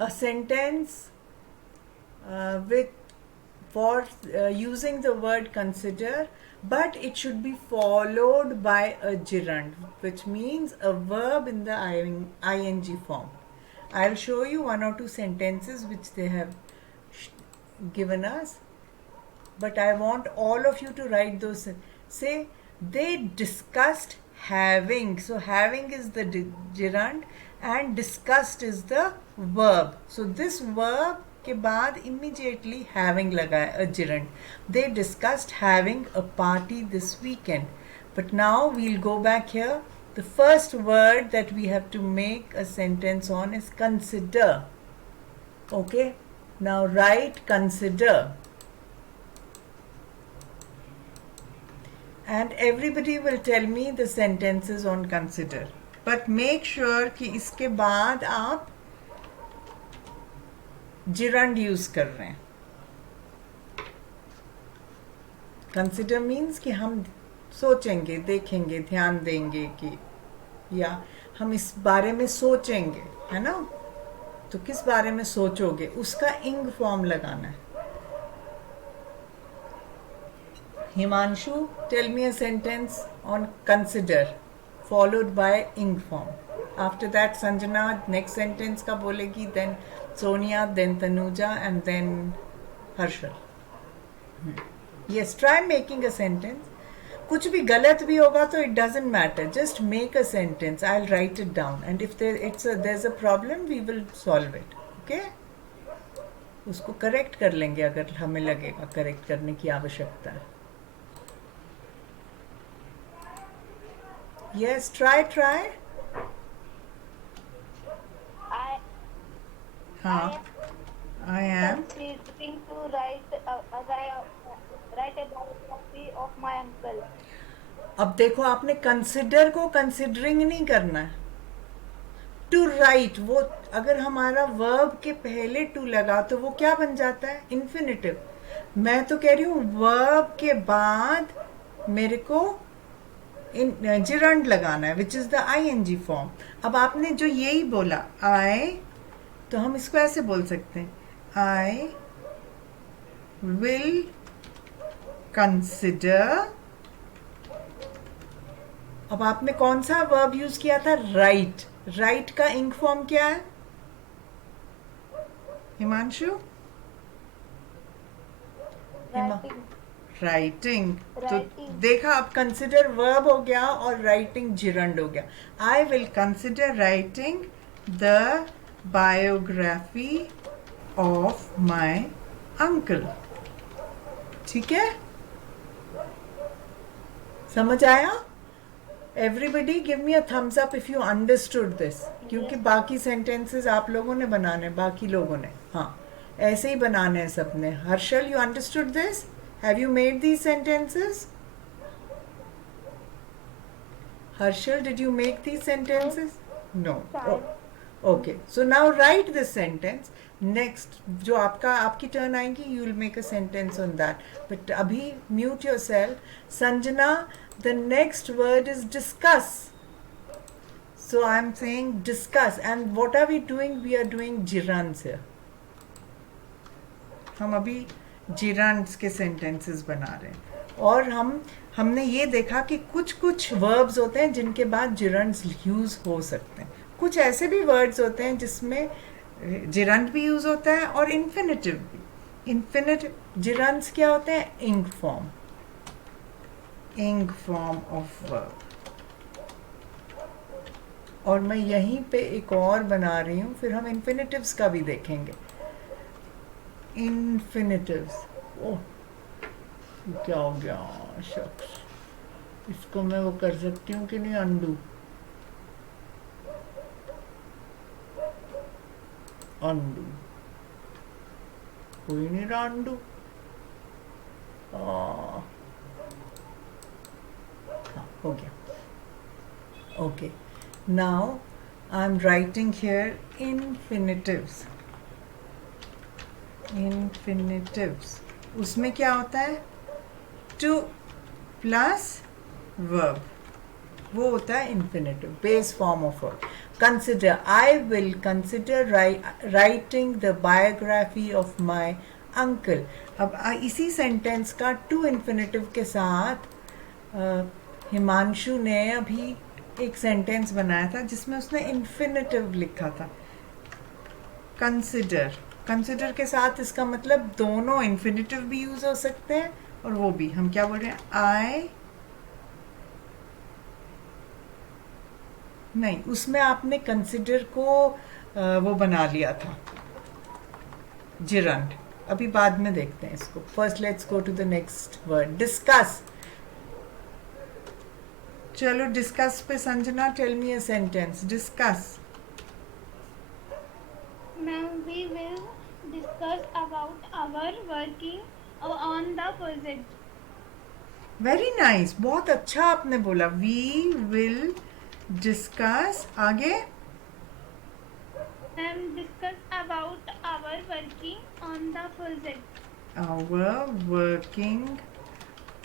a sentence with for using the word consider, but it should be followed by a gerund, which means a verb in the ing form. I'll show you one or two sentences which they have given us, but I want all of you to write those. Say, they discussed having. So having is the gerund and discussed is the verb. So this verb के बाद immediately having लगा है, a gerund. They discussed having a party this weekend. But now we'll go back here. The first word that we have to make a sentence on is consider. Okay? Now write consider. And everybody will tell me the sentences on consider. But make sure कि इसके बाद आप gerund use कर रहे हैं. Consider means कि हम सोचेंगे, देखेंगे, ध्यान देंगे कि, या हम इस बारे में सोचेंगे, है ना? तो किस बारे में सोचोगे, उसका इंग फॉर्म लगाना है. Himanshu, tell me a sentence on consider followed by ing form. After that Sanjana next sentence का बोलेगी, then Sonia, then Tanuja, and then Harshal. Yes, try making a sentence. कुछ भी गलत भी होगा तो it doesn't matter. Just make a sentence. I'll write it down, and if there's a problem, we will solve it. Okay? उसको correct कर लेंगे अगर हमें लगेगा correct करने की आवश्यकता है. Yes, try. I am considering to write a biography of my uncle. अब देखो, आपने कंसिडर को कंसिडरिंग नहीं करना है. टू राइट, वो अगर हमारा वर्ब के पहले टू लगा तो वो क्या बन जाता है, इन्फिनिटिव. मैं तो कह रही हूँ वर्ब के बाद मेरे को gerund लगाना है, which is the ing form. अब आपने जो यही बोला आई, तो हम इसको ऐसे बोल सकते हैं, आई विल कंसिडर. अब आपने कौन सा वर्ब यूज किया था, राइट. राइट का इंक फॉर्म क्या है हिमांशु? राइटिंग. तो देखा, अब कंसिडर वर्ब हो गया और राइटिंग जिरंड हो गया. I will consider writing the biography of my uncle. ठीक है, समझ आया? Everybody give me a thumbs up if you understood this, क्योंकि बाकी सेंटेंसेस आप लोगों ने बनाने, बाकी लोगों ने, हाँ ऐसे ही बनाने हैं सबने. Harshal, you understood this? Have you made these sentences? Harshal, did you make these sentences? No. Oh, okay. So now write this sentence. Next, जो आपकी turn आएगी, you will make a sentence on that. But अभी mute yourself. Sanjana, the next word is discuss. So I am saying discuss. And what are we doing? We are doing gerunds here. हम अभी जिरंड्स के sentences बना रहे हैं. और हमने ये देखा कि कुछ वर्ब्स होते हैं जिनके बाद जिरंड्स यूज हो सकते हैं. कुछ ऐसे भी वर्ड्स होते हैं जिसमें जिरंड भी यूज होता है और इन्फिनिटिव भी. इन्फिनिटिव जिरंड्स क्या होते हैं, इंग फॉर्म ऑफ वर्ब. और मैं यहीं पे एक और बना रही हूँ, फिर हम इन्फिनिटिव्स का भी देखेंगे. इन्फिनिटिव्स, ओह क्या हो गया, शख्स. इसको मैं वो कर सकती हूँ कि नहीं, अंडू. कोई नहीं रहा अंडू. हाँ, हो गया. Okay, now I am writing here infinitives. उसमें क्या होता है, टू प्लस वर्ब, वो होता है infinitive, base form of verb. Consider, I will consider writing the biography of my uncle. अब इसी सेंटेंस का टू इन्फिनेटिव के साथ हिमांशु ने अभी एक सेंटेंस बनाया था जिसमें उसने इन्फिनेटिव लिखा था. कंसिडर, कंसिडर के साथ इसका मतलब दोनों इन्फिनेटिव भी यूज हो सकते हैं और वो भी. हम क्या बोल रहे हैं, आई नहीं, उसमें आपने कंसिडर को वो बना लिया था जिरंड. अभी बाद में देखते हैं इसको. First let's go to the next word, discuss. चलो डिस्कस पे Sanjana, tell me a sentence. Discuss. Ma'am, we will discuss about our working on the project. Very nice, बहुत अच्छा आपने बोला. We will discuss. आगे. Ma'am, discuss about our working on the project. our working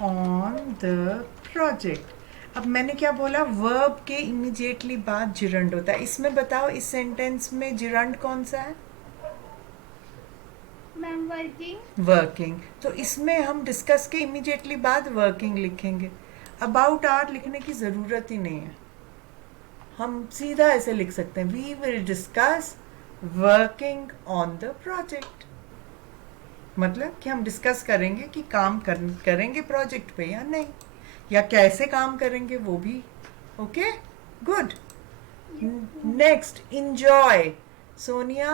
on the project. अब मैंने क्या बोला, verb के इमीडिएटली बाद जिरंड होता है. इसमें बताओ, इस सेंटेंस में जिरंड कौन सा है? Ma'am, working. वर्किंग. तो इसमें हम डिस्कस के इमीडिएटली बाद वर्किंग लिखेंगे. अबाउट आर लिखने की ज़रूरत ही नहीं है. हम सीधा ऐसे लिख सकते हैं, we will discuss working on the project. मतलब कि हम डिस्कस करेंगे कि काम करेंगे प्रोजेक्ट पे या नहीं, या कैसे काम करेंगे वो भी. Okay, good. Next, enjoy. Sonia,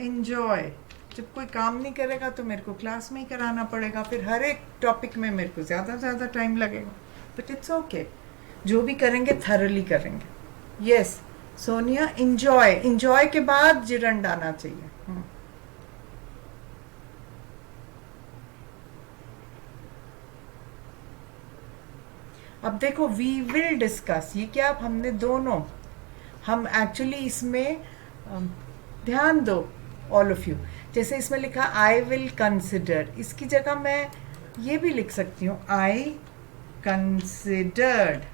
enjoy. जब कोई काम नहीं करेगा तो मेरे को क्लास में ही कराना पड़ेगा, फिर हर एक टॉपिक में मेरे को ज़्यादा ज़्यादा टाइम लगेगा. बट इट्स ओके, जो भी करेंगे थरली करेंगे. Yes Sonia, enjoy. इंजॉय के बाद जिरंड आना चाहिए. अब देखो, वी विल डिस्कस, ये क्या, अब हमने दोनों, हम एक्चुअली इसमें ध्यान दो ऑल ऑफ यू. जैसे इसमें लिखा आई विल कंसिडर, इसकी जगह मैं ये भी लिख सकती हूँ, आई कंसिडर्ड,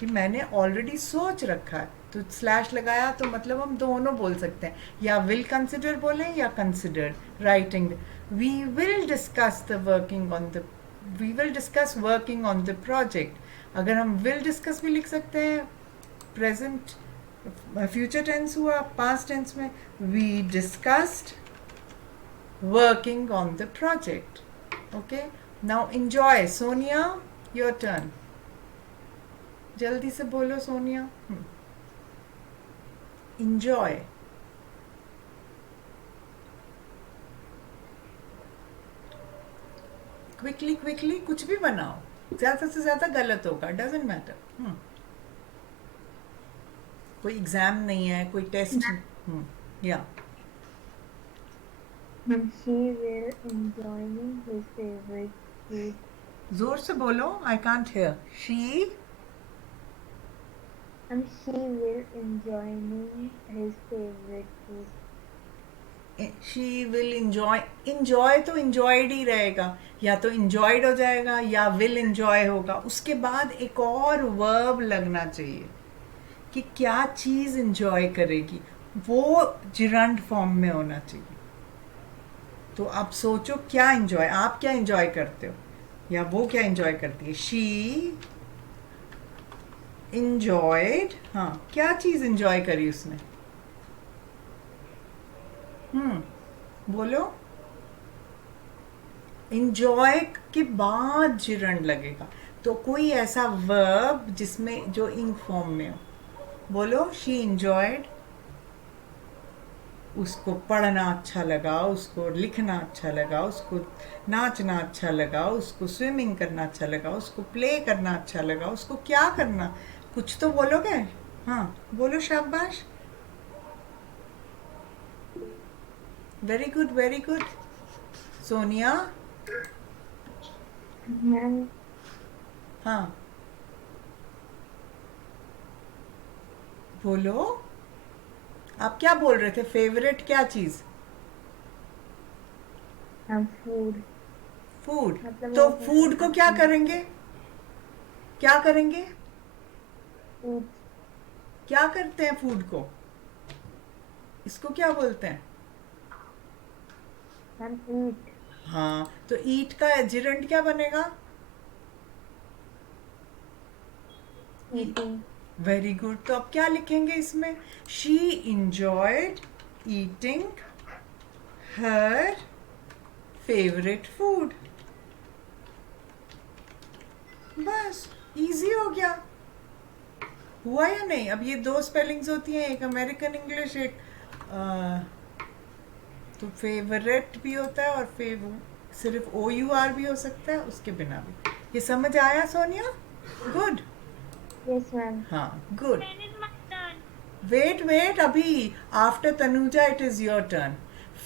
कि मैंने ऑलरेडी सोच रखा है. तो स्लैश लगाया तो मतलब हम दोनों बोल सकते हैं, या विल कंसिडर बोलें या considered. Writing, we will discuss the working on the, we will discuss working on the project. अगर हम विल डिस्कस भी लिख सकते हैं, प्रेजेंट फ्यूचर टेंस हुआ, पास्ट टेंस में we discussed working on the project. Okay, now enjoy. Sonia, your turn. जल्दी से बोलो सोनिया. एंजॉय. क्विकली क्विकली कुछ भी बनाओ, ज्यादा से ज्यादा गलत होगा, डजेंट मैटर. कोई एग्जाम नहीं है, कोई टेस्ट. या She will enjoying his favorite food. जोर से बोलो, I can't hear. She, And she will enjoying his favorite food. She will enjoy. Enjoy तो इंजॉयड ही रहेगा, या तो इंजॉयड हो जाएगा या विल इंजॉय होगा. उसके बाद एक और वर्ब लगना चाहिए कि क्या चीज़ इंजॉय करेगी, वो जिरंड फॉर्म में होना चाहिए. तो आप सोचो, क्या इंजॉय, आप क्या इंजॉय करते हो या वो क्या इंजॉय करती है. She enjoyed. हाँ, क्या चीज़ इंजॉय करी उसने. बोलो. इंजॉय के बाद जिरंड लगेगा, तो कोई ऐसा वर्ब जिसमें जो इंग फॉर्म में हो. बोलो, शी इंजॉयड. उसको पढ़ना अच्छा लगा, उसको लिखना अच्छा लगा, उसको नाचना अच्छा लगा, उसको स्विमिंग करना अच्छा लगा, उसको प्ले करना अच्छा लगा, उसको क्या करना, कुछ तो बोलोगे. हाँ बोलो, शाबाश. Very good, very good. Sonia. Ma'am, हाँ बोलो, आप क्या बोल रहे थे, फेवरेट क्या चीज. food. फूड. मतलब तो वो फूड को क्या करेंगे, क्या करेंगे. Food. क्या करते हैं फूड को? इसको क्या बोलते हैं? मैम ईट, हाँ, तो ईट का जिरंड क्या बनेगा? Eating, very good. तो अब क्या लिखेंगे इसमें? She enjoyed eating her favourite food. बस, इजी हो गया। हुआ या नहीं? अब ये दो स्पेलिंग्स होती हैं, एक अमेरिकन इंग्लिश, एक तो फेवरेट भी होता है और सिर्फ ओ यू आर भी हो सकता है, उसके बिना भी। ये समझ आया सोनिया? गुड। यस मैम, हाँ, good. When is my turn? Wait, अभी after Tanuja it is your turn.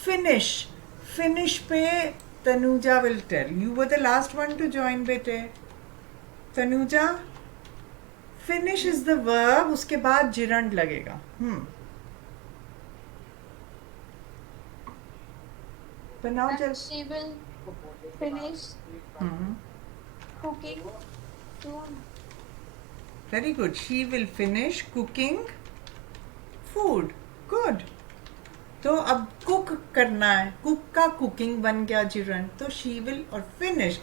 Finish, finish पे Tanuja will tell. You were the last one to join बेटे। Tanuja, finish is the verb, उसके बाद जिरंड लगेगा। बनाओ And जल्दी। she will finish hmm, cooking soon. Very good. She will finish cooking food. Good. तो अब cook करना है, कुक का कुकिंग बन गया जिरंड, तो शी विल और फिनिश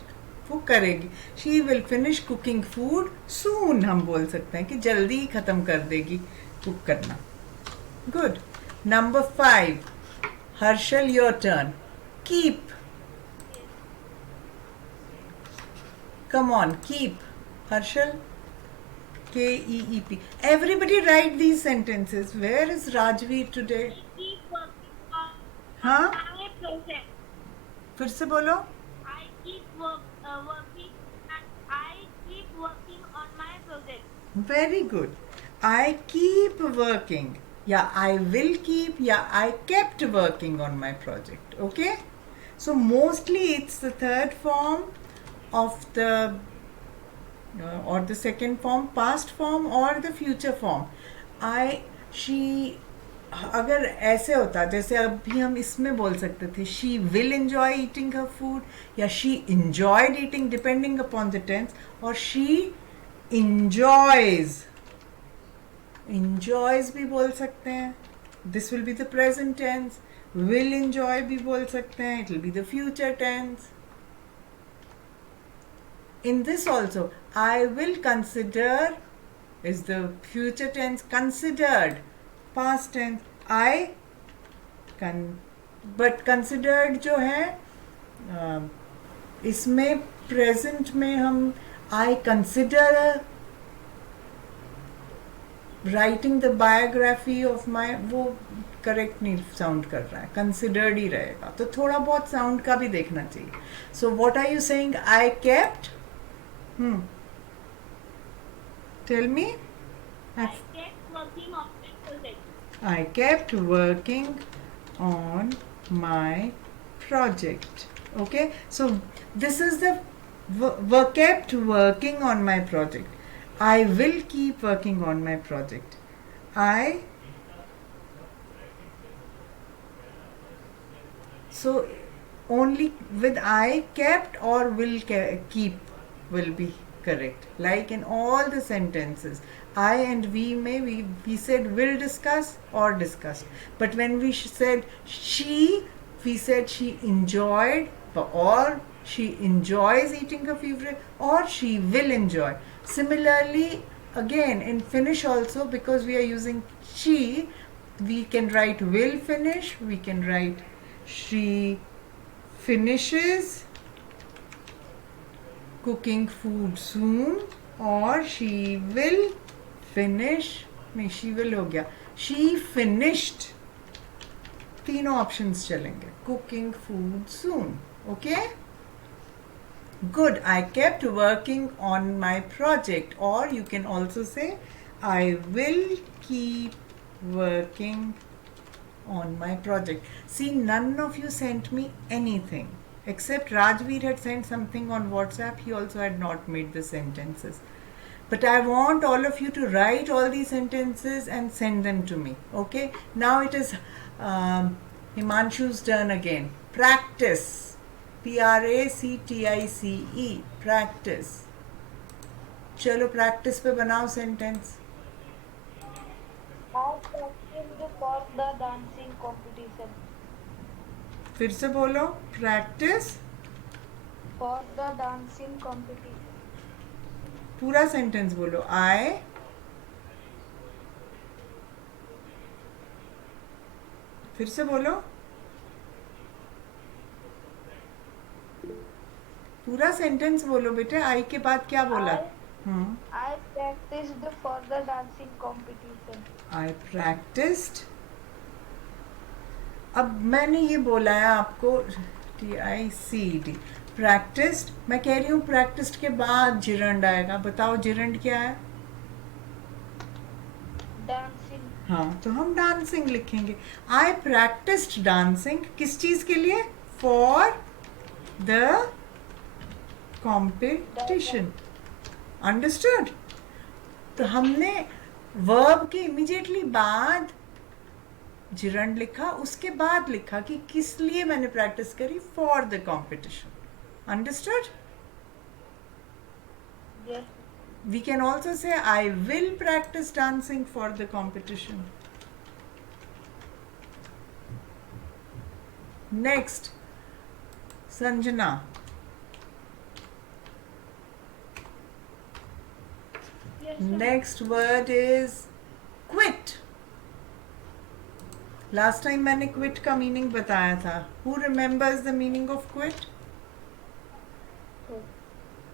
वो करेगी। She will finish cooking food soon, हम बोल सकते हैं कि जल्दी ही खत्म कर देगी कुक करना। Good. Number 5, Harshal, your turn. Keep, come on, keep. Harshal, KEEP. Everybody write these sentences. Where is Rajveer today? Keep working on हाँ, my project. फिर से बोलो। I keep working and I keep working on my project. Very good. I keep working. Yeah, I will keep. Yeah, I kept working on my project. Okay? So mostly it's the third form of the or the second form, past form or the future form. I, she, अगर ऐसे होता जैसे अभी हम इसमें बोल सकते थे she will enjoy eating her food या she enjoyed eating depending upon the tense, और she enjoys, enjoys भी बोल सकते हैं, this will be the present tense. will enjoy भी बोल सकते हैं, it will be the future tense. In this also, I will consider is the future tense, considered past tense. I but considered जो है इसमें present में हम I consider writing the biography of my, वो करेक्ट नहीं sound कर रहा है, कंसिडर्ड ही रहेगा, तो थोड़ा बहुत साउंड का भी देखना चाहिए. So what are you saying? I kept, tell me. I kept working on my project. I kept working on my project. Okay, so this is the kept working on my project. I will keep working on my project. I, so only with I, kept or will keep will be correct. Like in all the sentences, I and we said will discuss or discussed. But when we said she, we said she enjoyed, or she enjoys eating her favorite, or she will enjoy. Similarly, again in finish also, because we are using she, we can write will finish, we can write she finishes cooking food soon, or she will finish, नहीं she will हो गया, she finished. तीनों options चलेंगे. cooking food soon. Okay, good. I kept working on my project, or you can also say I will keep working on my project. See, none of you sent me anything except Rajveer had sent something on WhatsApp. He also had not made the sentences. But I want all of you to write all these sentences and send them to me. Okay? Now it is Himanshu's turn again. Practice. PRACTICE. Practice. चलो practice पे बनाओ sentence. I practiced for the dancing competition. फिर से बोलो, practice. For the dancing competition. पूरा sentence बोलो. आई. फिर से बोलो. पूरा सेंटेंस बोलो बेटे. आई के बाद क्या बोला? I practiced for the dancing competition. I practised. अब मैंने ये बोला है आपको, TICD, प्रैक्टिस्ड. मैं कह रही हूँ प्रैक्टिस्ड के बाद जिरंड आएगा. बताओ जिरंड क्या है? Dancing. हाँ, तो हम डांसिंग लिखेंगे. आई प्रैक्टिस्ड डांसिंग. किस चीज के लिए? For the competition. अंडरस्टूड? तो हमने वर्ब के इमीडिएटली बाद जिरंड लिखा, उसके बाद लिखा कि किस लिए मैंने प्रैक्टिस करी. For the competition. Understood? Yes. We can also say I will practice dancing for the competition. Next, Sanjana. Yes, ma'am. Next word is quit. Last time मैंने quit का meaning बताया था. Who remembers the meaning of quit?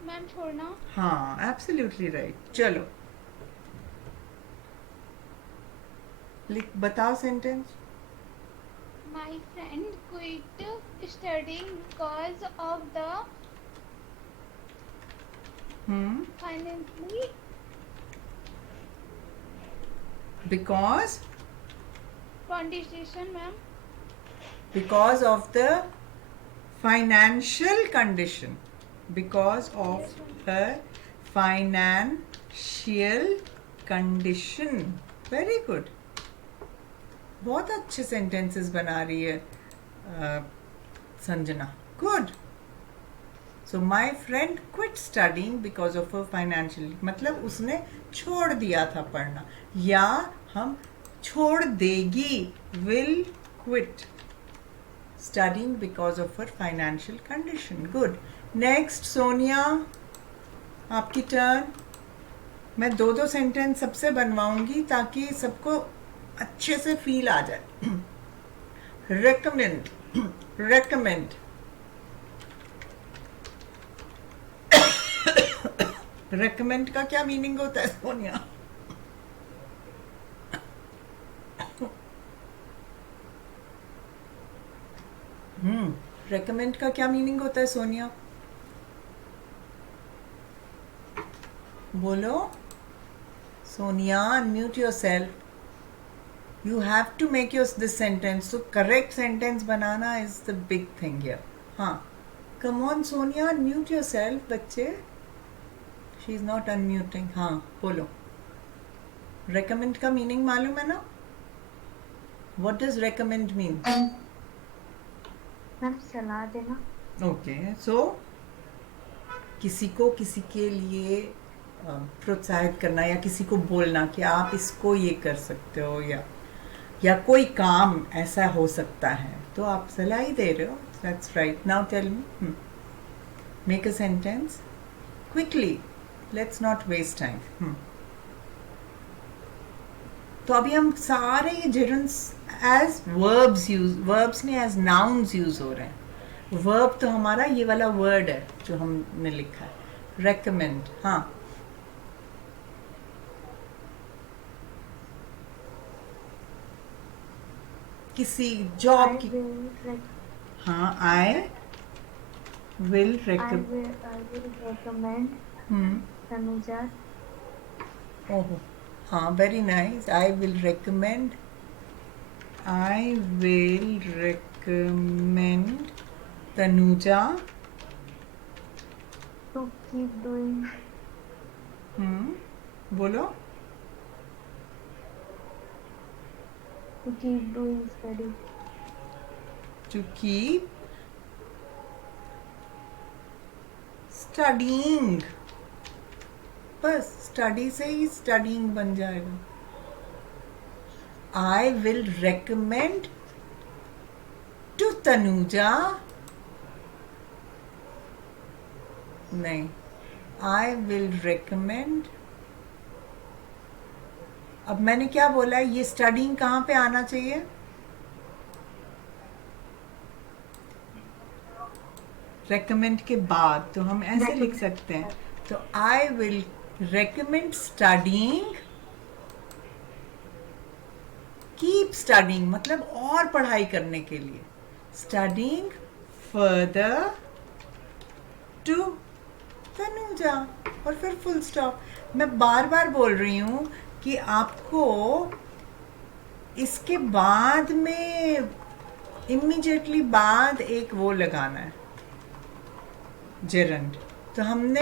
Ma'am छोड़ना. हाँ, absolutely right. चलो. बताओ sentence. My friend quit studying because of the financially Because condition, ma'am. Because of the financial condition. Because of her financial condition. Very good. बहुत अच्छे sentences बना रही है Sanjana. Good. So my friend quit studying because of her financial. मतलब उसने छोड़ दिया था पढ़ना, या हम छोड़ देगी. Will quit studying because of her financial condition. Good. Next, Sonia, आपकी टर्न. मैं दो सेंटेंस सबसे बनवाऊंगी ताकि सबको अच्छे से फील आ जाए. रेकमेंड. रेकमेंड. रेकमेंड का क्या मीनिंग होता है सोनिया? रेकमेंड का क्या मीनिंग होता है सोनिया? बोलो. Sonia, unmute yourself. You have to make this sentence. So correct sentence banana is the big thing here. हाँ. Come on Sonia, unmute yourself बच्चे. She is not unmuting. हाँ, बोलो. Recommend का meaning मालूम है ना? What does recommend mean? Ma'am सलाह देना. Okay, so किसी को किसी के लिए प्रोत्साहित करना, या किसी को बोलना कि आप इसको ये कर सकते हो, या कोई काम ऐसा हो सकता है, तो आप सलाह ही दे रहे हो. That's right. Now tell me. Make a sentence quickly. Let's not waste time. तो अभी हम सारे ये जिरंस एज वर्ब्स नहीं एज नाउन्स यूज हो रहे हैं. वर्ब तो हमारा ये वाला वर्ड है जो हमने लिखा है, रेकमेंड. हाँ, किसी जॉब की. हाँ, आई विल recommend तनुजा. ओहो, हाँ, very nice. I will recommend Tanuja to keep doing. बोलो. To keep doing study. To keep studying. बस स्टडी से ही स्टडीइंग बन जाएगा. I will recommend to Tanuja. नहीं, I will recommend. अब मैंने क्या बोला है, ये स्टडिंग कहाँ पे आना चाहिए? रेकमेंड के बाद, तो हम ऐसे लिख सकते हैं, तो आई will recommend studying, keep studying मतलब और पढ़ाई करने के लिए, स्टडिंग फर्दर टू तनुजा, और फिर फुल स्टॉप. मैं बार बार बोल रही हूँ कि आपको इसके बाद में इमीडिएटली बाद एक वो लगाना है, जेरंड. तो हमने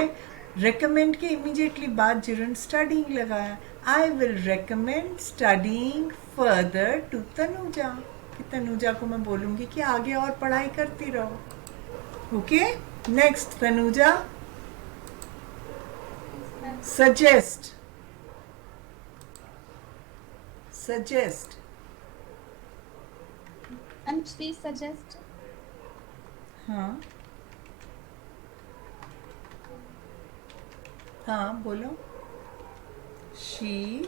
रेकमेंड के इमीडिएटली बाद जेरंड स्टडिंग लगाया. I will recommend studying further to Tanuja, कि तनुजा को मैं बोलूँगी कि आगे और पढ़ाई करती रहो. Okay, next Tanuja. Suggest, suggest. And she suggests. हाँ हाँ बोलो. She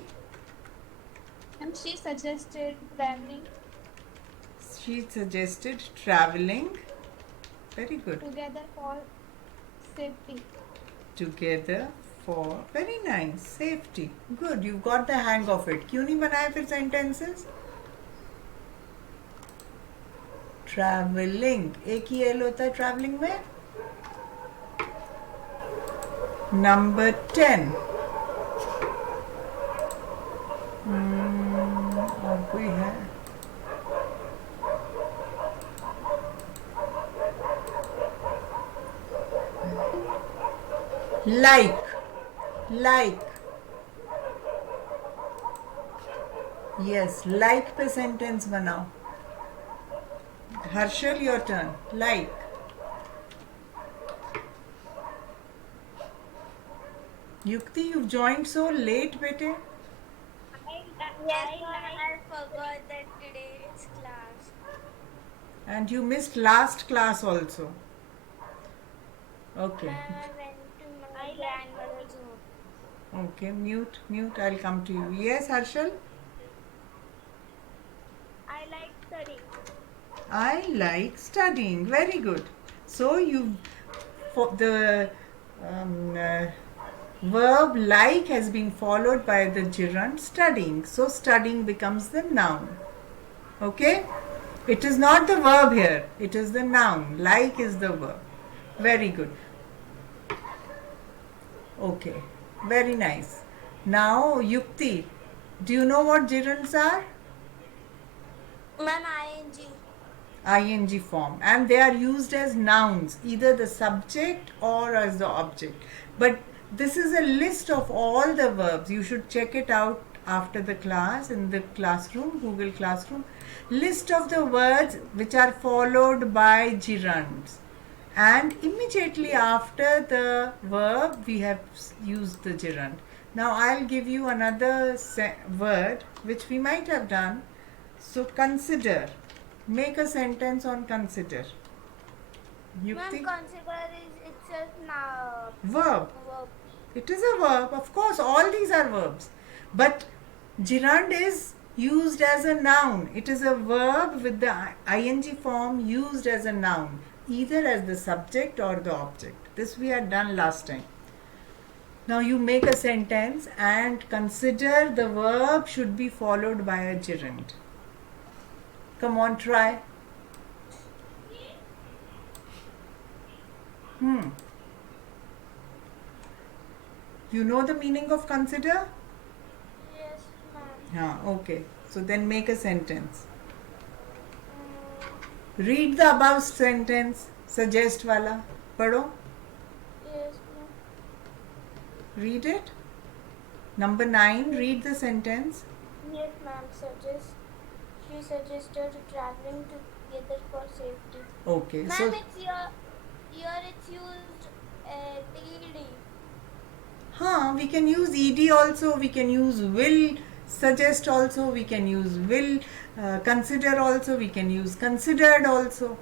And she suggested traveling suggested traveling. Very good. together for safety. Together for, very nice, safety. Good, you've got the hang of it. क्यों नहीं बनाए फिर sentences? Traveling, एक ही L होता है traveling में. Number 10. और कोई है? Like, like. Yes, like पे sentence बनाओ. Harshal, your turn. Like. Yukti, you've joined so late, bete. Yes, ma'am, I forgot that today is class. And you missed last class also. Okay. Ma'am, I went to my grandmother's home. Okay, mute, mute. I'll come to you. Yes, Harshal? I like studying. I like studying. Very good. So you, for the verb like has been followed by the gerund studying. So studying becomes the noun. Okay? It is not the verb here. It is the noun. Like is the verb. Very good. Okay. Very nice. Now, Yukti, do you know what gerunds are? Ma'am, ing. Ing form, and they are used as nouns, either the subject or as the object. But this is a list of all the verbs. You should check it out after the class in the classroom, Google Classroom. List of the words which are followed by gerunds, and immediately after the verb we have used the gerund. Now I'll give you another word which we might have done. So consider. Make a sentence on consider. Ma'am, Yukti? consider is itself now Verb. verb. It is a verb. Of course, all these are verbs. But gerund is used as a noun. It is a verb with the ing form used as a noun, either as the subject or the object. This we had done last time. Now you make a sentence and consider the verb should be followed by a gerund. Come on, try. You know the meaning of consider? Yes, ma'am. Yeah, okay. So then make a sentence. Read the above sentence. Suggest wala. Padho. Yes, ma'am. Read it. Number 9. Read the sentence. Yes, ma'am. She suggested traveling together for safety. Okay. Ma'am, So it's here it's used TD. we can use ed also. We can use will suggest also we can use will, consider also we can use considered also.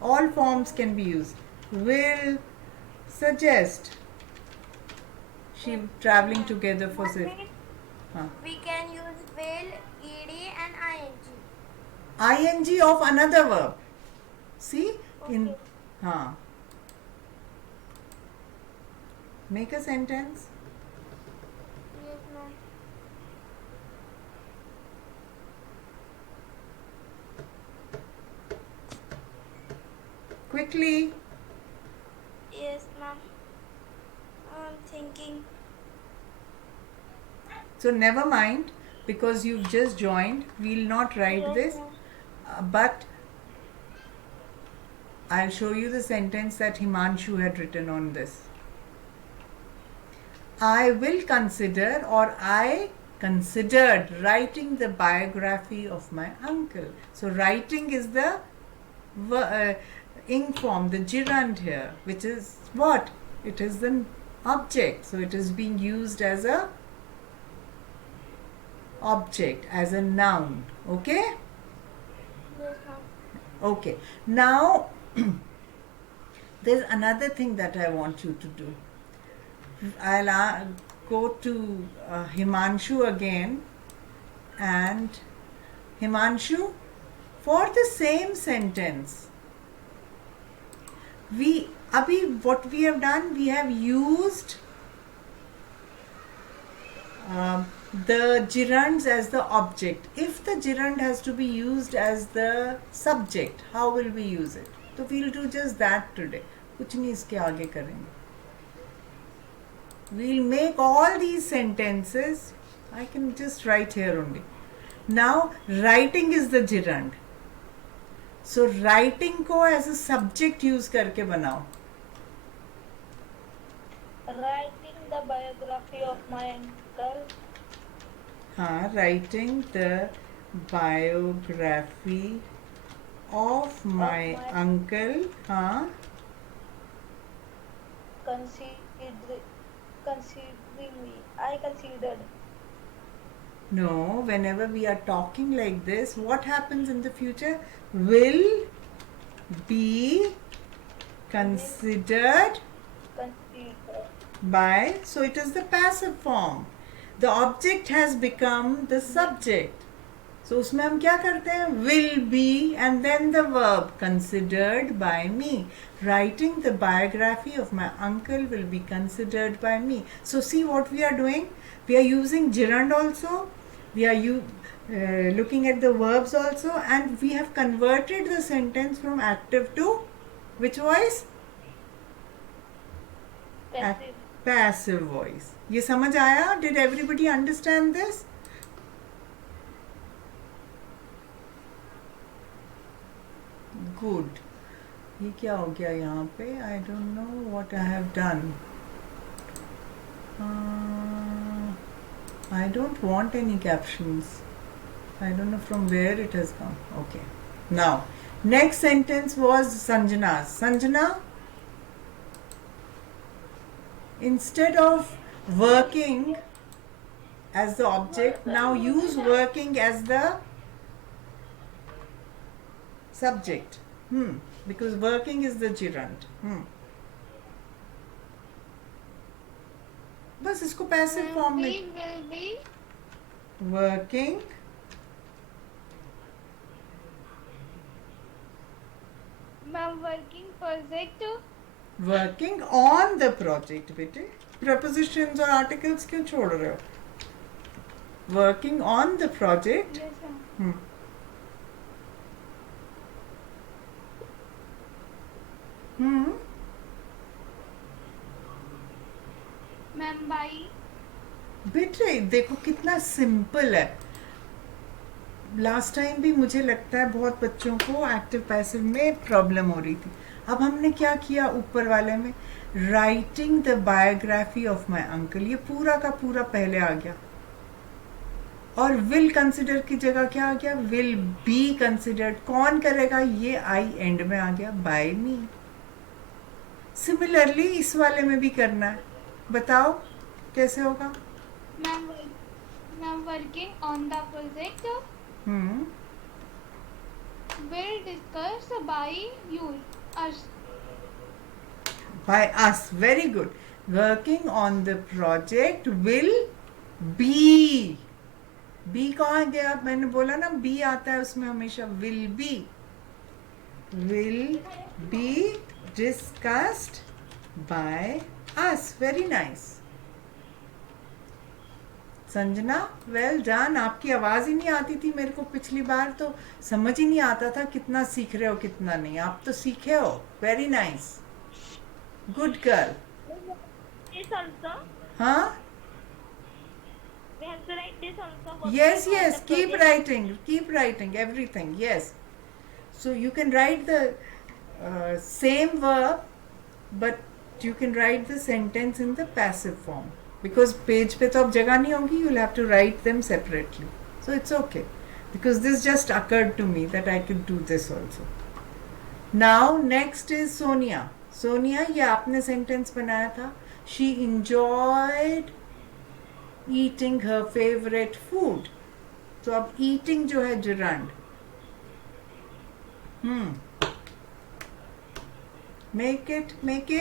All forms can be used. Will, suggest. She traveling together for That say. means Huh. we can use will, ed, and ing. ing of another verb. See in Okay. huh. Make a sentence. Yes, ma'am. Quickly. Yes, ma'am. I'm thinking. So never mind, because you've just joined. We'll not write Yes, this, ma'am. but I'll show you the sentence that Himanshu had written on this. I will consider, or I considered writing the biography of my uncle. So writing is the ing form, the gerund here, which is what? It is the object. So it is being used as a object, as a noun. Okay? Yes, ma'am. Okay. Now, there's another thing that I want you to do. I'll go to Himanshu again, and Himanshu, for the same sentence, what we have done, we have used the gerunds as the object. If the gerund has to be used as the subject, how will we use it? So we'll do just that today. कुछ नहीं इसके आगे करेंगे. We'll make all these sentences. I can just write here only. Now, writing is the gerund. So writing को as a subject use करके बनाओ. Writing the biography of my uncle. हाँ, writing the biography of my my- uncle. हाँ, I considered. no, whenever we are talking like this, what happens in the future? Will be considered by, so it is the passive form. The object has become the subject. So उसमें हम क्या करते हैं? Will be and then the verb considered by me. Writing the biography of my uncle will be considered by me. So see what we are doing? We are using gerund also. We are looking at the verbs also, and we have converted the sentence from active to which voice? Passive. Passive voice. ये समझ आया? Did everybody understand this? Good. ये क्या हो गया यहाँ पे? I don't know what I have done. I don't want any captions. I don't know from where it has come. Okay. Now, next sentence was Sanjana's. Sanjana, instead of working as the object, now use working as the subject. Because working is the gerund. बस इसको passive form में. We will be Working ma'am working project. working on the project. बेटे prepositions और articles क्यों छोड़ रहे हो? Working on the project. Yes, ma'am. Ma'am by बेटे देखो कितना सिंपल है. लास्ट टाइम भी मुझे लगता है बहुत बच्चों को एक्टिव पैसिव में प्रॉब्लम हो रही थी. अब हमने क्या किया ऊपर वाले में? Writing the biography of my uncle. ये पूरा का पूरा पहले आ गया. और विल कंसिडर की जगह क्या आ गया? Will be considered. कौन करेगा? ये आई एंड में आ गया, बाय मी. सिमिलरली इस वाले में भी करना है. बताओ कैसे होगा? ma'am Now working on the project Hmm. will discuss by you, us. By us. Very good. Working on the project will be. Be कहाँ गया? मैंने बोला ना बी आता है उसमें हमेशा. Will be discussed by us. Very nice. Sanjana, well done. आपकी आवाज ही नहीं आती थी मेरे को पिछली बार, तो समझ ही नहीं आता था कितना सीख रहे हो कितना नहीं. आप तो सीखे हो. Very nice. Good girl. This also. हाँ. We have to write this also. Yes, working on yes. the Keep project. writing everything. Yes. So you can write the same verb, but you can write the sentence in the passive form. Because page पे तो अब जगह नहीं होगी, you'll have to write them separately. So it's okay. Because this just occurred to me that I could do this also. Now next is Sonia. Sonia, ये आपने sentence बनाया था. She enjoyed eating her favorite food. तो अब eating जो है gerund. Make it easy.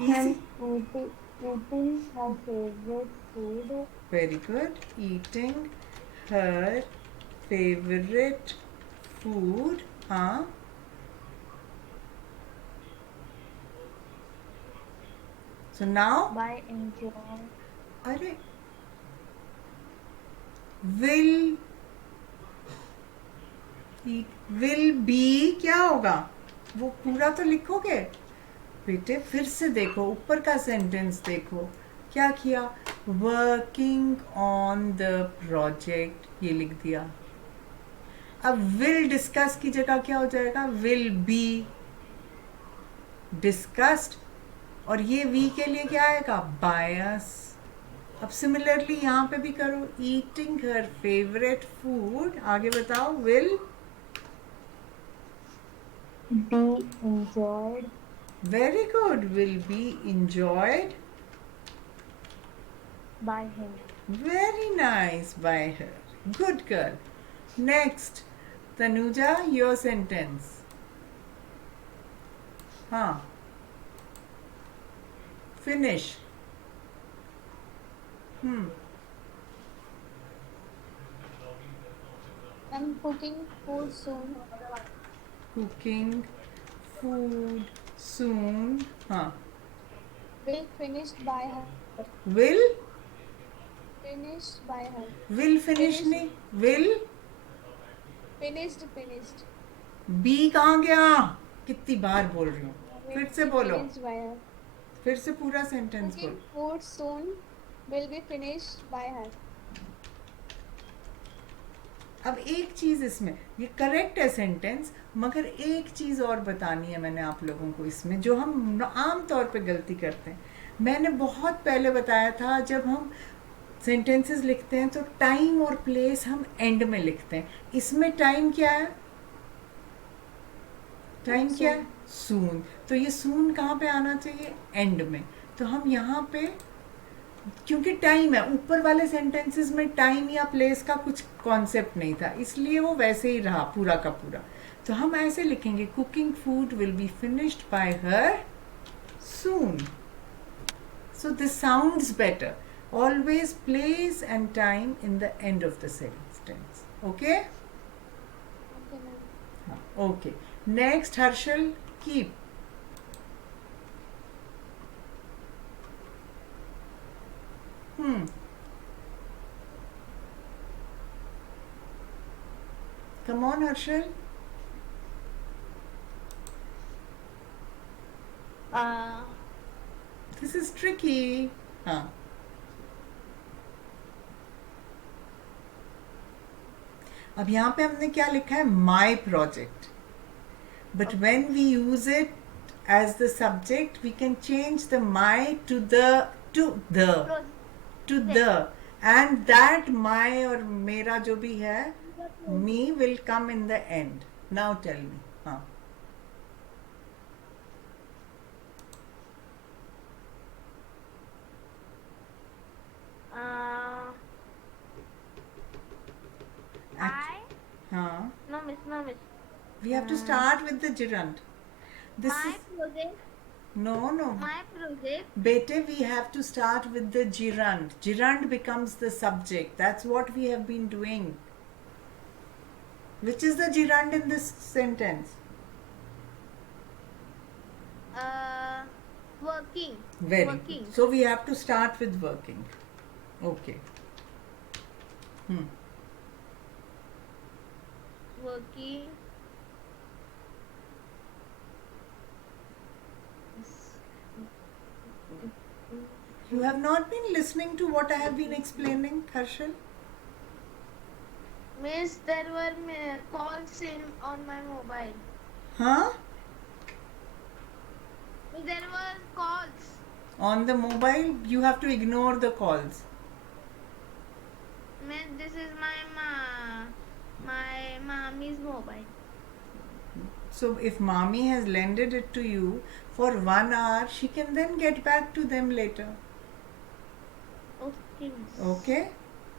And eating her favorite food. Very good. Eating her favorite food. हाँ. So now. By enjoying. अरे. Will be क्या होगा? वो पूरा तो लिखोगे बेटे. फिर से देखो, ऊपर का सेंटेंस देखो. क्या किया? वर्किंग ऑन द प्रोजेक्ट ये लिख दिया. अब विल डिस्कस की जगह क्या हो जाएगा? Will be discussed. और ये वी के लिए क्या आएगा? बायस. अब सिमिलरली यहाँ पे भी करो. ईटिंग हर फेवरेट फूड. आगे बताओ. Will Be enjoyed. Very good. Will be enjoyed By him. very nice by her. Good girl. Next, Tanuja, your sentence. हाँ. Finish. I'm cooking food soon. Cooking food soon. हाँ. Will finished by her. Will Finished by her. will finish नहीं. Will Finished. be कहाँ गया? कितनी बार बोल रही हूँ. फिर से बोलो. Finished by her. फिर से पूरा सेंटेंस Cooking बोलो. food soon will be finished by her. अब एक चीज इसमें, ये करेक्ट है सेंटेंस, मगर एक चीज और बतानी है मैंने आप लोगों को इसमें, जो हम आम तौर पे गलती करते हैं. मैंने बहुत पहले बताया था, जब हम सेंटेंसेस लिखते हैं तो टाइम और प्लेस हम एंड में लिखते हैं. इसमें टाइम क्या है? टाइम क्या है? सून. तो ये सून कहाँ पे आना चाहिए? एंड में. तो हम यहाँ पे, क्योंकि टाइम है, ऊपर वाले सेंटेंसेस में टाइम या प्लेस का कुछ कॉन्सेप्ट नहीं था, इसलिए वो वैसे ही रहा पूरा का पूरा. तो हम ऐसे लिखेंगे, cooking food will be finished bye her soon. So this sounds better. Always place and time in the end of the sentence. Okay? Okay, ma'am. Okay. Next, Harshal, keep. Come on, Harshal. This is tricky. हाँ. अब यहाँ पे हमने क्या लिखा है? My project. But when we use it as the subject, we can change the my to the, and that my or मेरा जो भी है, me will come in the end. Now tell me. हाँ. No, miss. No, miss. We have to start with the gerund. This My is project. no. My project. Bete, we have to start with the gerund. Gerund becomes the subject. That's what we have been doing. Which is the gerund in this sentence? Working. Very Working. good. So we have to start with working. Okay. Working. You have not been listening to what I have been explaining, Harshal? Miss, there were calls on my mobile. Huh? There were calls. On the mobile, you have to ignore the calls. Miss, this is my mommy's mobile. So if mommy has lended it to you for 1 hour, she can then get back to them later. Okay, miss. Okay?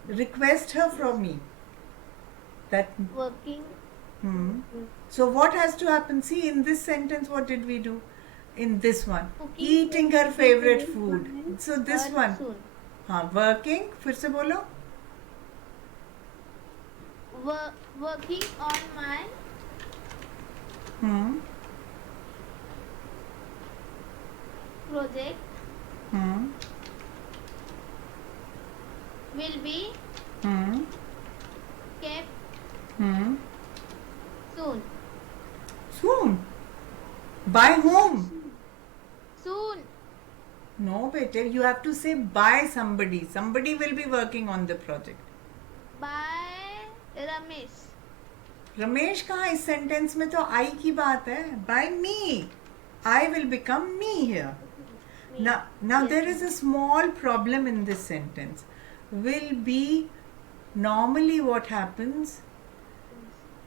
Request her from me. That. Working. So what has to happen? See, in this sentence, what did we do? In this one, Cooking. eating her favorite food. So this Or one, soon. working. फिर से बोलो. Working on my project will be kept soon. Soon. By whom? Soon. No, bete, you have to say by somebody. Somebody will be working on the project. By Ramesh. Ramesh कहाँ इस sentence में तो आई की बात है. By me. I will become me here. Now there is a small problem in this sentence. Will be, normally what happens,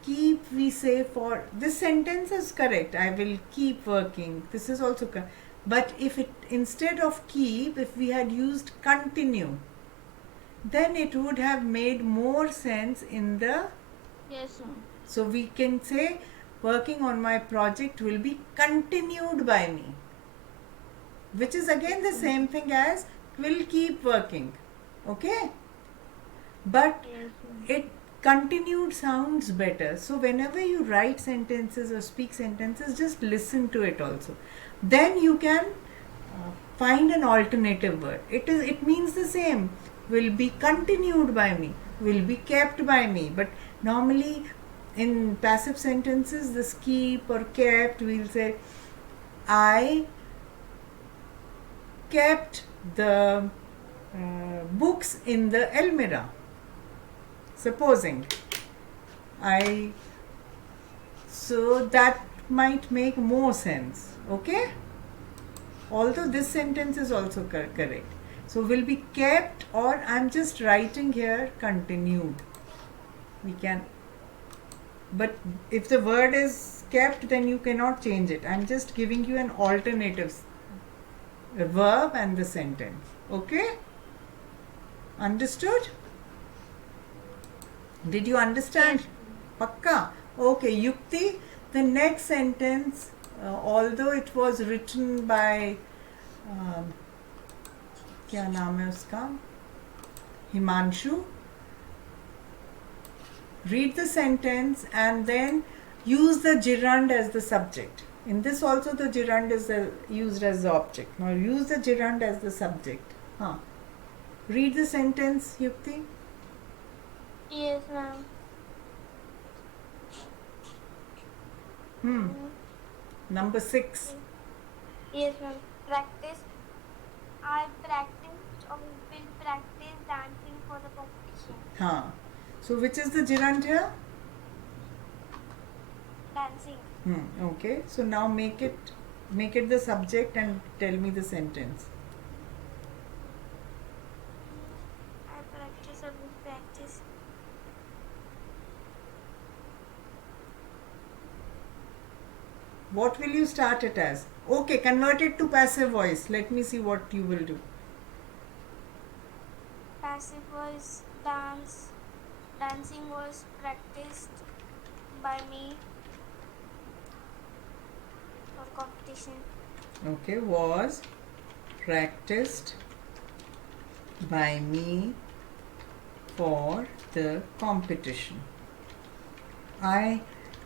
keep we say for, this sentence is correct. I will keep working. This is also correct. But if it, instead of keep, if we had used continue, then it would have made more sense in the. Yes, ma'am. So we can say working on my project will be continued by me, which is again the same thing as will keep working. Okay? But Yes, ma'am. it continued sounds better. So whenever you write sentences or speak sentences, just listen to it also. Then you can find an alternative word. It means the same. Will be continued by me. Will be kept by me. But normally in passive sentences, this keep or kept, we'll say I kept the books in the almirah. Supposing so that might make more sense. Okay? Although this sentence is also correct. So will be kept, or I'm just writing here continued. We can, but if the word is kept, then you cannot change it. I'm just giving you an alternative, a verb and the sentence. Okay? Understood? Did you understand? Pakka? Okay, Yukti, the next sentence, although it was written by क्या नाम है उसका, Himanshu, read the sentence and then use the gerund as the subject. In this also the gerund is used as the object. Now use the gerund as the subject. Read the sentence, Yukti. Yes, ma'am. Number 6. Yes, ma'am. Practice. I practiced or will practice dancing for the competition. So which is the gerund here? Dancing. Okay. So now make it the subject and tell me the sentence. I practice or will practice. What will you start it as? Okay, convert it to passive voice. Let me see what you will do. Passive voice, dancing was practiced by me for competition. Okay, was practiced by me for the competition.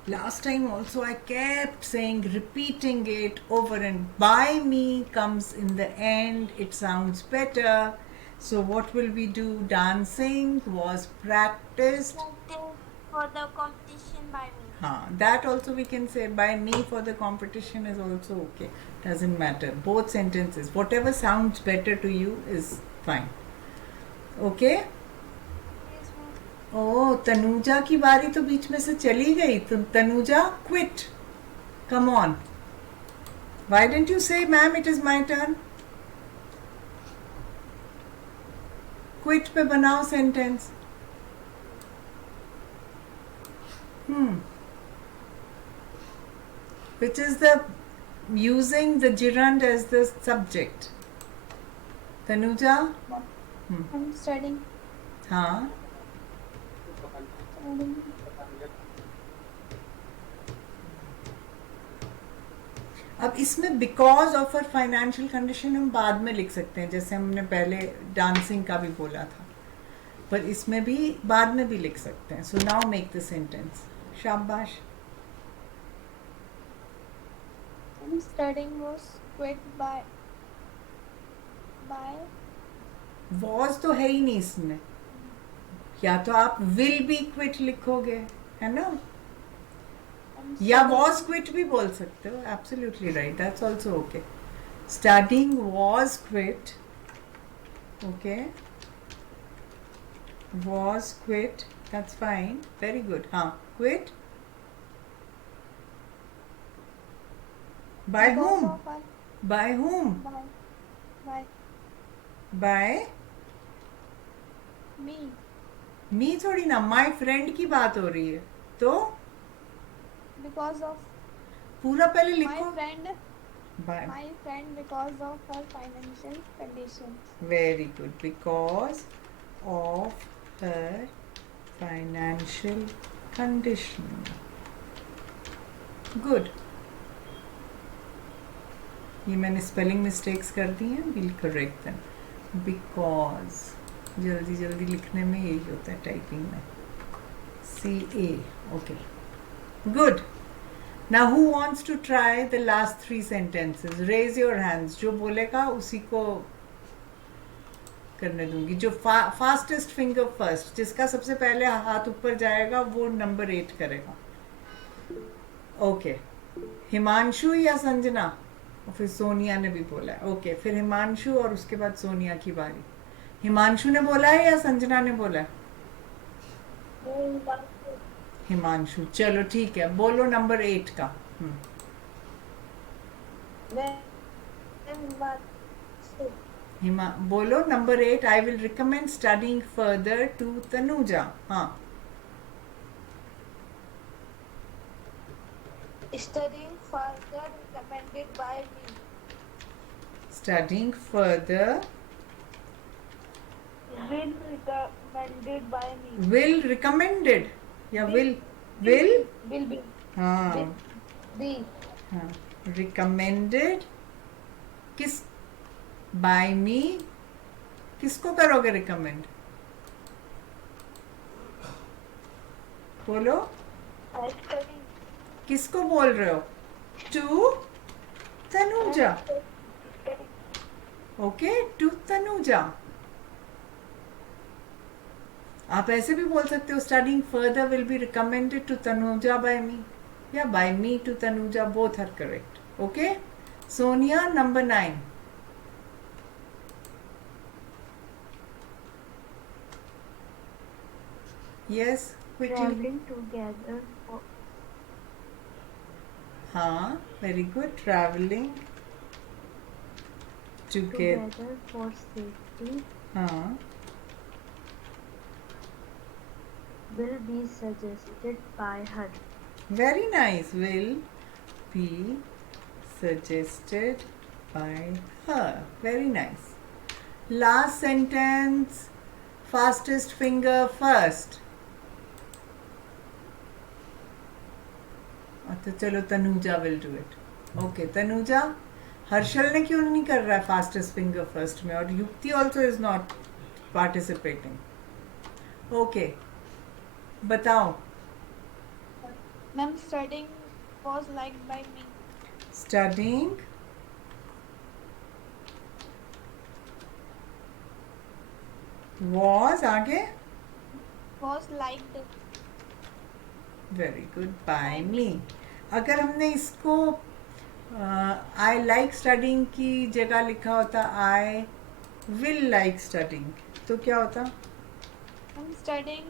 Last time also I kept saying, repeating it over, and by me comes in the end, it sounds better. So what will we do? Dancing was practiced. Practice for the competition by me. That also we can say, by me for the competition is also okay. Doesn't matter. Both sentences. Whatever sounds better to you is fine. Okay? Yes, ma'am. ओह, तनुजा की बारी तो बीच में से चली गई. तो Tanuja, quit. Come on. Why didn't you say, ma'am, it is my turn? Quit पे बनाओ sentence. Which is the using the gerund as the subject. Tanuja? I'm studying. हाँ. अब इसमें because of uh financial condition हम बाद में लिख सकते हैं, जैसे हमने पहले डांसिंग का भी बोला था, पर इसमें भी बाद में भी लिख सकते हैं. So now make the sentence. शाबाश. Studying was quit by was तो है ही नहीं इसमें, या तो आप विल बी क्विट लिखोगे, है ना, या वॉज क्विट भी बोल सकते हो. Absolutely right, that's also okay. Studying was quit. Okay, was quit, that's fine, very good. हाँ, quit by whom? By whom? By me थोड़ी ना, my friend की बात हो रही है, तो because of पूरा पहले लिखो. my friend because of her financial conditions. Very good. Because of her financial condition. Good. ये मैंने स्पेलिंग मिस्टेक्स कर दी हैं, विल करेक्ट देम. बिकॉज जल्दी जल्दी लिखने में यही होता है टाइपिंग में. CA. Okay, good. Now who wants to try the last 3 sentences? Raise your hands. जो बोलेगा उसी को करने दूंगी. जो फास्टेस्ट फिंगर फर्स्ट, जिसका सबसे पहले हाथ ऊपर जाएगा वो नंबर 8 करेगा. ओके, हिमांशु या संजना? और फिर सोनिया ने भी बोला है. ओके, फिर हिमांशु और उसके बाद सोनिया की बारी. हिमांशु ने बोला है या संजना ने बोला है? हिमांशु. चलो ठीक है, बोलो नंबर 8 का. बोलो number 8. I will recommend studying further to Tanuja. हाँ, Studying further recommended by me. Studying further Will recommended by me. Will recommended या विल Will be. हाँ, Be. हाँ, रिकमेंडेड. किस? By me. किसको करोगे रिकमेंड? बोलो. I study. किसको बोल रहे हो? To Tanuja. Okay, to Tanuja. आप ऐसे भी बोल सकते हो, studying further will be recommended to Tanuja by me, या by me to Tanuja. Both are correct. Okay, Sonia, number 9. Yes, quickly. Traveling together हाँ, very good. Travelling together. for safety हाँ, will be suggested by her. very nice. Will be suggested by her. Very nice. Last sentence. Fastest finger first. तो चलो Tanuja will do it. Okay Tanuja. Harshal ने क्यों नहीं कर रहा है फास्टेस्ट फिंगर फर्स्ट में, और युक्ति also is not participating. Okay बताओ. Ma'am, studying was liked by me. Studying was आगे. Was liked. Very good by me. अगर हमने इसको आई लाइक स्टडिंग की जगह लिखा होता आई विल लाइक स्टडिंग, तो क्या होता? Ma'am, studying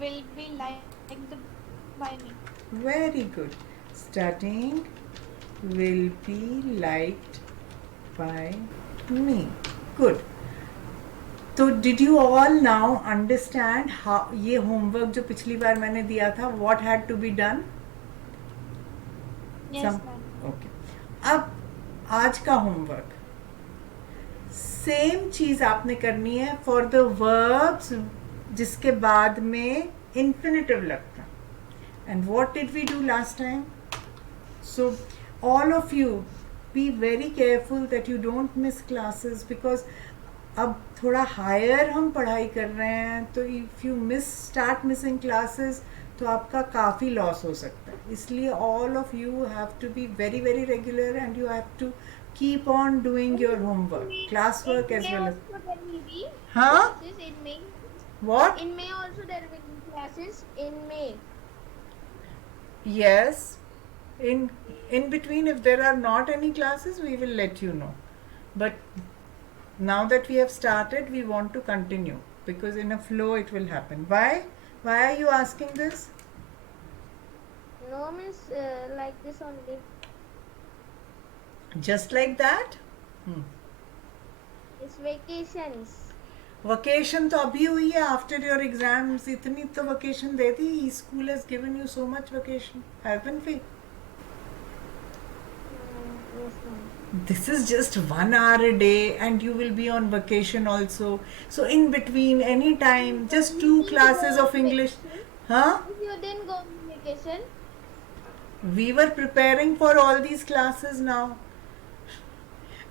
will be liked by me. Very good. Studying will be liked by me. Good. तो did you all now understand how ये होमवर्क जो पिछली बार मैंने दिया था what had to be done? Yes, ma'am. Okay. अब आज का होमवर्क सेम चीज आपने करनी है फॉर द वर्ब्स जिसके बाद में इंफिनिटिव लगता. And what did we do last time? So all of you be very careful that you don't miss classes, because अब थोड़ा हायर हम पढ़ाई कर रहे हैं, तो if you start missing classes तो आपका काफ़ी लॉस हो सकता है. इसलिए all of you have to be very very regular and you have to keep on doing your homework, class work as well as. Also there will be Huh? classes in May. What? In May also there will be classes in May. Yes. In between, if there are not any classes, we will let you know. But now that we have started, we want to continue because in a flow it will happen. Why? Why are you asking this? No means like this only. Just like that? It's vacations. Vacation तो अभी हुई है after your exams. इतनी तो vacation they the. School has given you so much vacation, haven't we? Yes, ma'am. This is just 1 hour a day and you will be on vacation also. So in between, any time, just 2 classes of English. Huh? If you didn't go on vacation, We were preparing for all these classes now.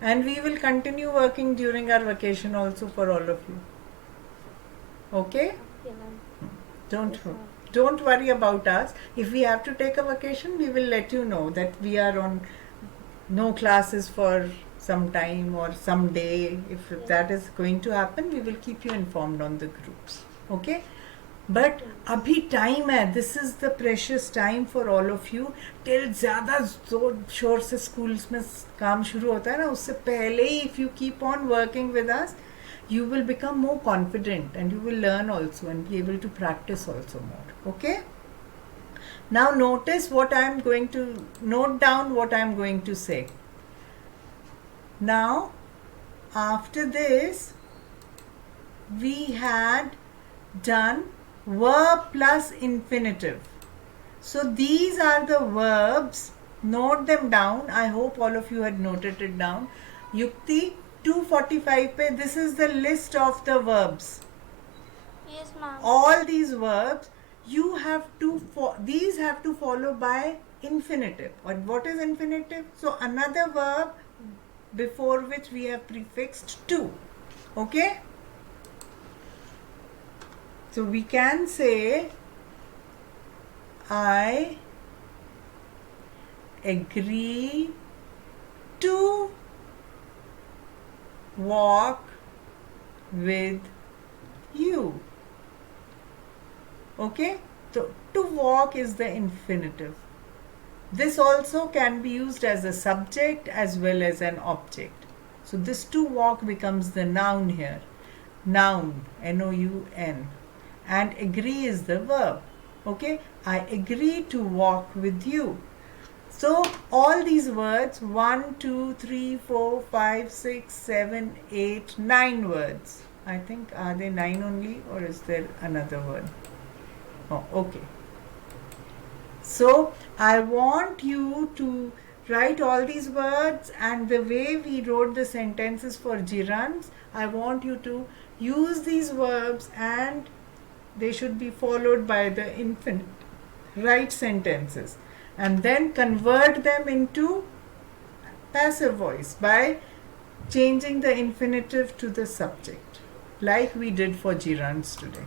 And we will continue working during our vacation also for all of you. Okay? okay, ma'am. Don't Yes, ma'am. don't worry about us. If we have to take a vacation, we will let you know that we are on no classes for some time or some day. If that is going to happen, we will keep you informed on the groups. Okay? But अभी time है. This is the precious time for all of you. Till ज़्यादा जोर शोर से schools में काम शुरू होता है ना, उससे पहले ही if you keep on working with us, you will become more confident and you will learn also and be able to practice also more. Okay? Now notice what I am going to note down what I am going to say. Now, after this, we had done verb plus infinitive. So these are the verbs. Note them down. I hope all of you had noted it down. Yukti 245 pe, this is the list of the verbs. Yes, ma'am. All these verbs you have to these have to follow by infinitive. And what is infinitive? So another verb before which we have prefixed to. Okay? So we can say I agree to walk with you. Okay? So to walk is the infinitive. This also can be used as a subject as well as an object. So this to walk becomes the noun here. Noun, N-O-U-N. And agree is the verb. Okay? I agree to walk with you. So all these words, 1, 2, 3, 4, 5, 6, 7, 8, 9 words. I think, are they 9 only or is there another word? Oh, okay. So I want you to write all these words, and the way we wrote the sentences for gerunds, I want you to use these verbs and they should be followed by the infinite. Write sentences. and then convert them into passive voice by changing the infinitive to the subject, like we did for gerunds today.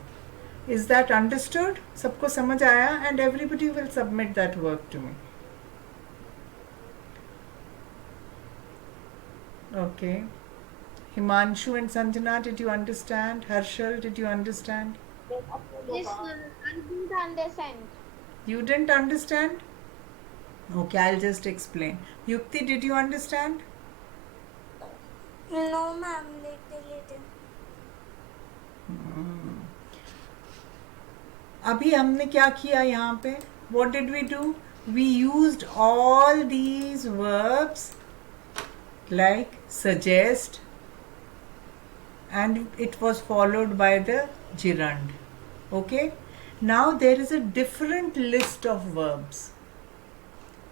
Is that understood? सबको समझ आया? And everybody will submit that work to me. Okay. Himanshu and Sanjana, did you understand? Harshal, did you understand? Yes, ma'am. I didn't understand. You didn't understand? Okay, I'll just explain. Yukti, did you understand? No, ma'am. Little. अभी हमने क्या किया यहाँ पे? What did we do? We used all these verbs like suggest, and it was followed by the gerund. Okay? Now there is a different list of verbs.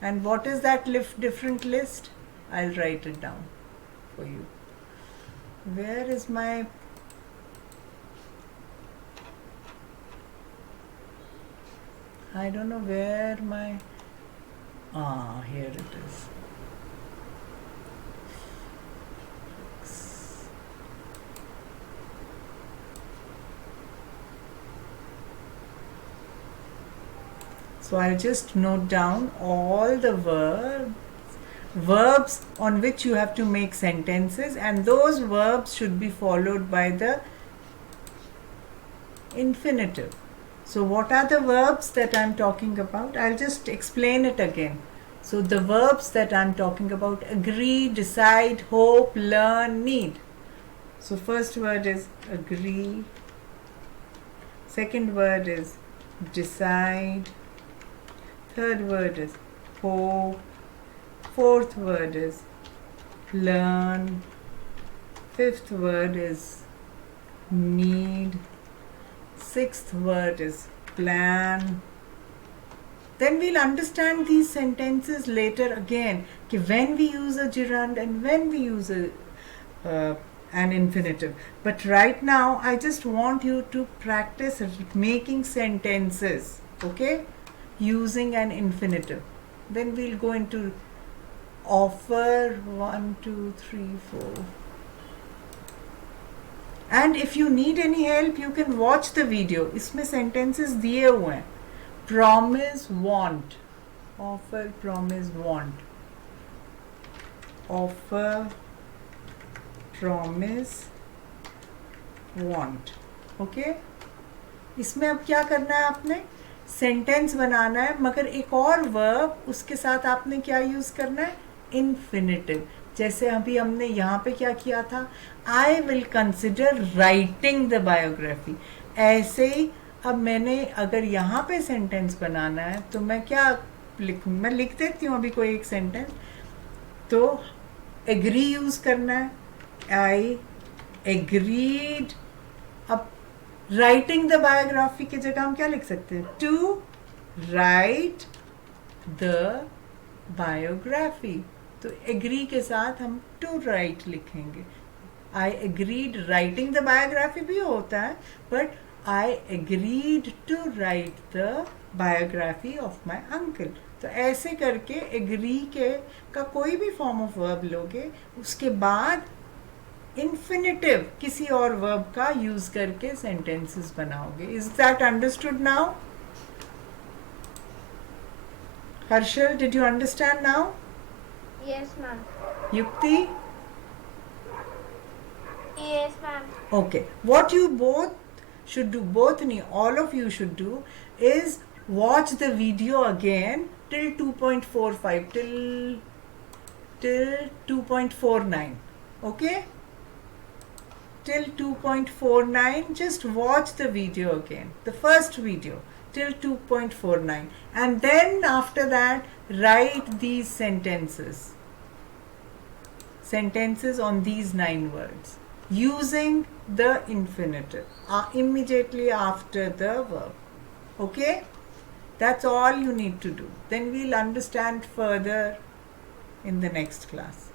And what is that different list? I'll write it down for you. Where is my... I don't know where my... here it is. So I'll just note down all the verbs on which you have to make sentences, and those verbs should be followed by the infinitive. So what are the verbs that I'm talking about? I'll just explain it again. So the verbs that I'm talking about: agree, decide, hope, learn, need. So first word is agree. Second word is decide. Third word is hope. Fourth word is learn. Fifth word is need. Sixth word is plan. Then we'll understand these sentences later again, कि when we use a gerund and when we use an infinitive. But right now I just want you to practice making sentences, okay, using an infinitive. Then we'll go into offer 1, 2, 3, 4. And if you need any help, you can watch the video. इसमें sentences दिए हुए हैं. Promise, want. Offer, promise, want. Offer, promise, want. Okay? इसमें अब क्या करना है आपने? सेंटेंस बनाना है, मगर एक और वर्ब उसके साथ आपने क्या यूज करना है? इन्फिनिटिव. जैसे अभी हमने यहाँ पे क्या किया था? I will consider writing the biography. ऐसे ही अब मैंने अगर यहाँ पे सेंटेंस बनाना है तो मैं क्या लिखूँ? मैं लिख देती हूँ अभी कोई एक सेंटेंस. तो एग्री यूज करना है. I agreed. अब राइटिंग द बायोग्राफी की जगह हम क्या लिख सकते हैं? To write the biography. तो एग्री के साथ हम टू राइट लिखेंगे. I agreed. Writing the biography भी होता है, but I agreed to write the biography of my uncle. तो ऐसे करके एग्री के का कोई भी फॉर्म ऑफ वर्ब लोगे, उसके बाद इन्फिनिटिव किसी और वर्ब का यूज करके सेंटेंसेस बनाओगे. Is that understood now? Harshal, did you understand now? Yes, ma'am. Yukti? Yes, ma'am. Okay. What you both should do, all of you should do, is watch the video again till 2.45, till 2.49. Okay? Till 2.49, just watch the video again, the first video, till 2.49, and then after that write these sentences on these 9 words using the infinitive immediately after the verb. Okay? That's all you need to do. Then we'll understand further in the next class.